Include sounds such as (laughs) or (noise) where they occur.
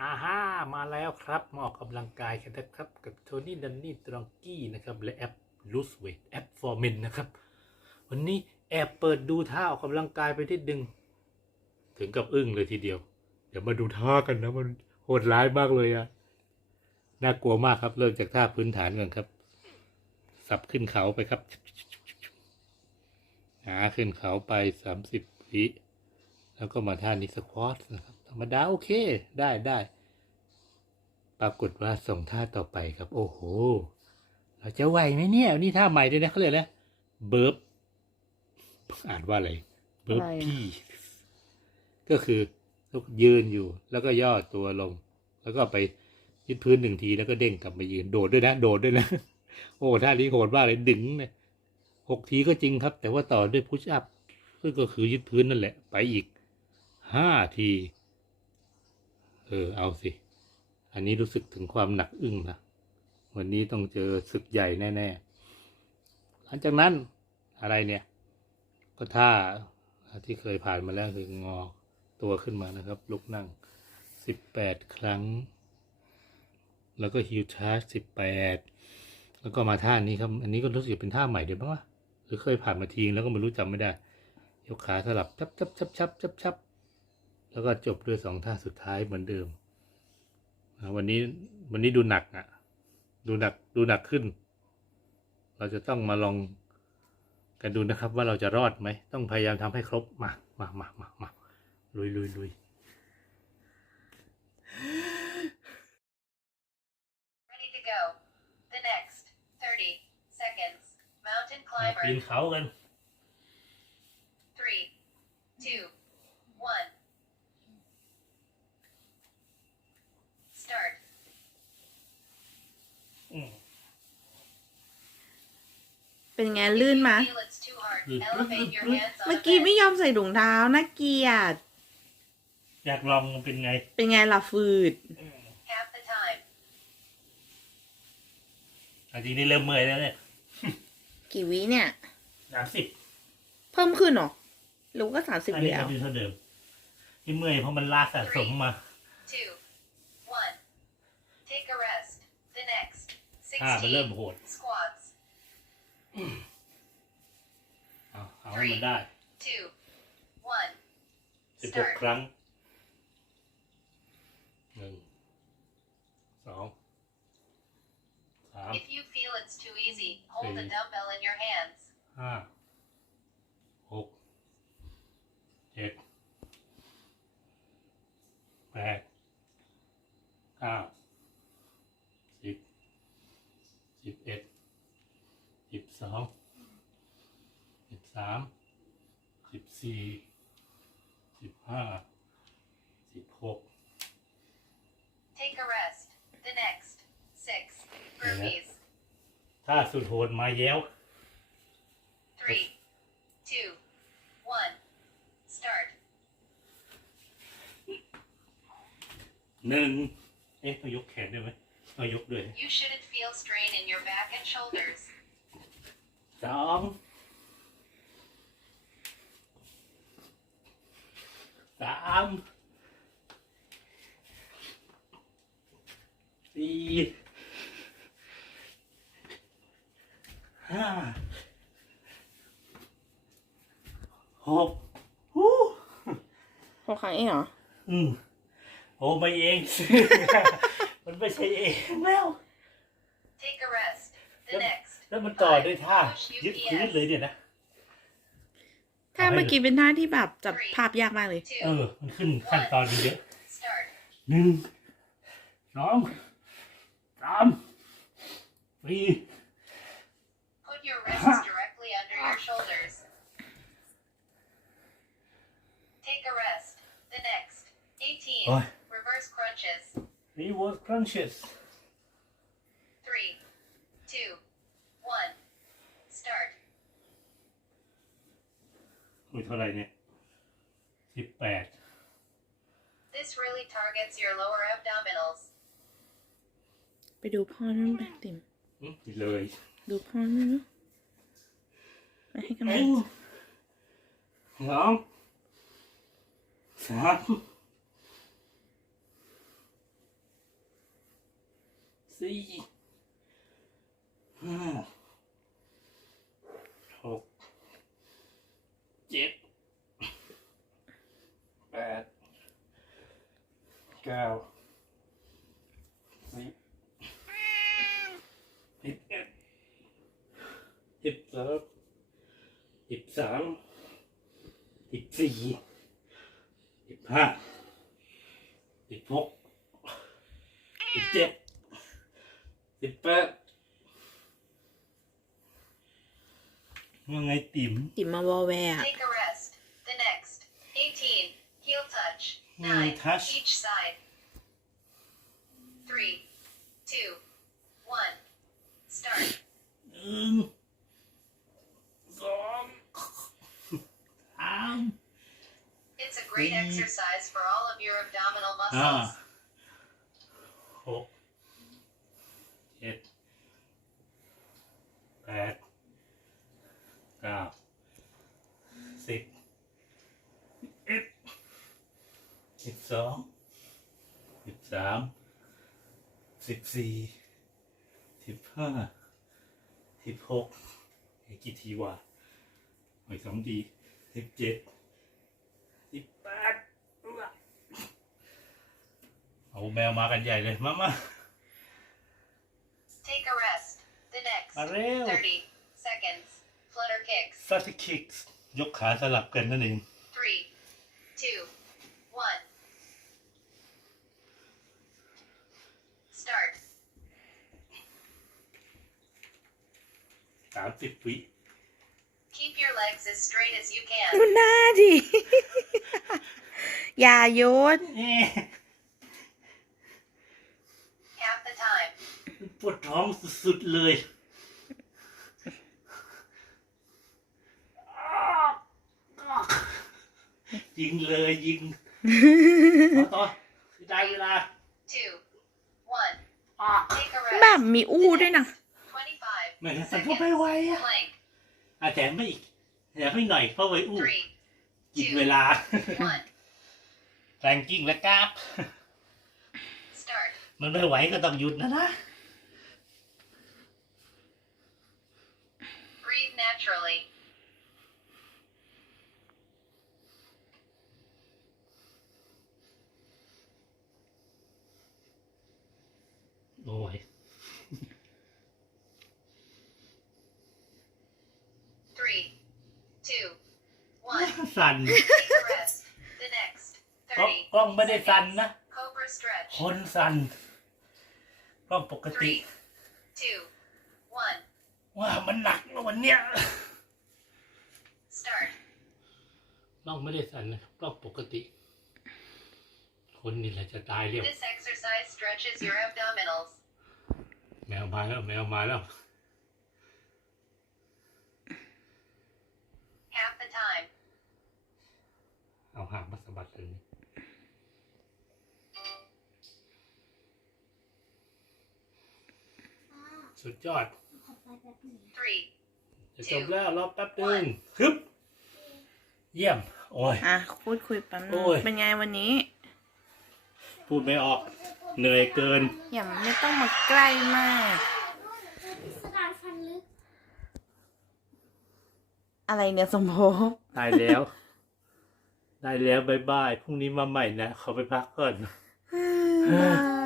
อาฮ่ามาแล้วครับมาออกกำลังกายกันนะครับ กับโทนี่ดันนี่ตรองกี้นะครับ และแอป Lose Weight แอป for Men นะครับ วันนี้แอบเปิดดูท่าออกกำลังกายไปที่ดึง ถึงกับอึ้งเลยทีเดียว เดี๋ยวมาดูท่ากันนะมันโหดร้ายมากเลยอะน่ากลัวมากครับ เริ่มจากท่าพื้นฐานก่อนครับ สับขึ้นเขาไปครับหาขึ้นเขาไปสามสิบวิแล้วก็มาท่านี้สควอตนะครับ ธรรมดาโอเค ได้ได้ ปรากฏว่าส่งท่าต่อไปครับ โอ้โห เราจะไหวไหมเนี่ย นี่ท่าใหม่ด้วยนะเขาเรียกนะเบิร์บอ่านว่าอะไร เบิร์บอะไรอะพี่ก็คือยืนอยู่แล้วก็ย่อตัวลง แล้วก็ไปยึดพื้นหนึ่งทีแล้วก็เด้งกลับมายืนโดดด้วยนะ โดดด้วยนะ โอ้ท่านี้โหดมากเลยดึงเนี่ยหกทีก็จริงครับ แต่ว่าต่อด้วยพุชอัพซึ่งก็คือยึดพื้นนั่นแหละ ไปอีกห้าที เออเอาสิ อันนี้รู้สึกถึงความหนักอึ้งนะวันนี้ต้องเจอศึกใหญ่แน่ๆ หลังจากนั้นอะไรเนี่ย ก็ท่าที่เคยผ่านมาแล้วคืองอตัวขึ้นมานะครับ ลุกนั่งสิบแปดครั้ง แล้วก็ฮิวชาร์จสิบแปดแล้วก็มาท่านี้ครับ อันนี้ก็รู้สึกเป็นท่าใหม่เดี๋ยวบ้างวะหรือเคยผ่านมาทีแล้วก็ไม่รู้จำไม่ได้ ยกขาสลับชับชับชับชับชับชับ แล้วก็จบด้วยสองท่าสุดท้ายเหมือนเดิมอ่าวันนี้วันนี้ดูหนักอะ ดูหนักดูหนักขึ้น เราจะต้องมาลองกันดูนะครับ ว่าเราจะรอดไหม ต้องพยายามทำให้ครบ มามามามามาลุยลุยลุย Ready to go. The next 30 seconds. Mountain ปีน climber. เขากัน Three, two, one. Start. อืม เป็นไงลื่นมา Feel it's too hard. Mm. Elevate your hands on เมื่อ a กี้ bed. ไม่ยอมใส่ถุงเท้าน่าเกลียด อยากลองเป็นไง เป็นไงล่ะฟืด Half the time. อันนี้เริ่มเมื่อยแล้วเนี่ย กี่วิเนี่ยสามสิบ เพิ่มขึ้นเหรอหรือว่าก็สามสิบอันนี้แล้วก็เป็นเท่าเดิมที่เมื่อยเพราะมันลากสะสมมา Two, one. Take a rest. The next ท่ามันเริ่ม16โหด เอาเอาให้มันได้ Two, one. สิบหก Start. ครั้งหนึ่งสองสาม If you feel it's too easy, hold a Three. dumbbell in your hands. ห้าหกเจ็ดแปดเก้าสิบสิบเอ็ดสิบสอง สิบสาม สิบสี่ สิบห้า สิบหก Take a rest. The next six burpees. ถ้าสุดโหดมาแย้ว Three, two, one. Start. หนึ่ง เอ๊ะต้องยกแขนด้วยไหมต้องยกด้วย You shouldn't feel strain in your back and shoulders. (laughs) สอง ามสี่ห้าหกฮู้หกครั้งเองเหรอ อืมโอ้ไม่เอง มันไม่ใช่เองแล้ว Take a rest. The Yep. next แล้วมันต่อด้วยท่ายึดพื้นเลยเนี่ยนะถ้า เมื่อกี้เป็นท่าที่แบบจับภาพยากมากเลย เอ two. อมันขึ้นขั้นตอนเยอะ Start. หนึ่งสองสามสี่ Put your wrists directly under your shoulders. Take a rest. The next 18. โอ้ย Reverse crunches. reward crunches Three, two, one. Start. อุ้ยเท่าไหร่เนี่ยสิบแปด This really targets your lower abdominals. ไปดูพ่อนั่นไปติมเลย ดูพ่อนั่นนะไปให้กำลังใจสองสามสี่ห้าหกเจ็ดแปดเก้าสิบสิบเอ็ดสิบสอง สิบสามสิบสี่สิบห้าสิบหกสิบเจ็ดสิบแปดว่าไงติ๋มติ่มมาวอแวร์ Take a rest. The next. 18. Heel touch. Heel 9. touch. Each side. 3. 2. 1. Start. หนึ่งสอง สาม It's a great Mm. exercise for all of your abdominal ห้า muscles. หกเจ็ดแปดเก้าสิบสิบเอ็ดสิบสองสิบสามสิบสี่สิบห้าสิบหกอีกกี่ทีวะอีกสองที สิบเจ็ดสิบแปดเอาแมวมากันใหญ่เลยมามา Take a rest. The next. มาเร็ว 30 seconds. Flutter kicks. ซัตคิกยกขาสลับกันนั่นเอง Three, two, one. Start. สามสิบวิ Keep your legs as straight as you ดู can. หน้าดิ อย่าโยนเอ๊ะ Half the time. ปวดท้องสุดๆเลย ยิงเลยยิงต่อต่อได้เวลา Two, one. Take a แบ rest. บมีอู้ด้วยนะ25ไม่งั้นมัน seconds. ก็ไม่ไหวอะ Plank. อาแถมไม่อีกแถมไม่หน่อยเพราะไว้อู้ Three, กินเวลา one. แรงกิ้งและกราบ Start. มันไม่ไหวก็ต้องหยุดนะนะ Breathe naturally. โอ้ย Three, two, one. สั่น Take a rest. The next. กล้อง30กล้องไม่ได้สั่นนะ Cobra stretch. คนสั่นกล้องปกติ Three, two, one. ว่ามันหนักนะวันเนี้ย Start. กล้องไม่ได้สั่นนะกล้องปกติ คนนี่แหละจะตายเรียว This exercise stretches your abdominals. แมวมาแล้วแมวมาแล้ว Half the time. เอา หางมาสะบัดเลยนี่สุดยอด Three, จะจบแล้วรอแป๊บนึงฮึบ เยี่ยม โอ้ยอะพูดคุยแป๊บนึโอ้งยเป็นไงวันนี้ พูดไม่ออก เหนื่อยเกิน อย่าไม่ต้องมาใกล้มากสถานฟันลึกอะไรเนี่ยสมภพตายแล้ว ได้แล้วบายบายพรุ่งนี้มาใหม่นะขอไปพักก่อน บาย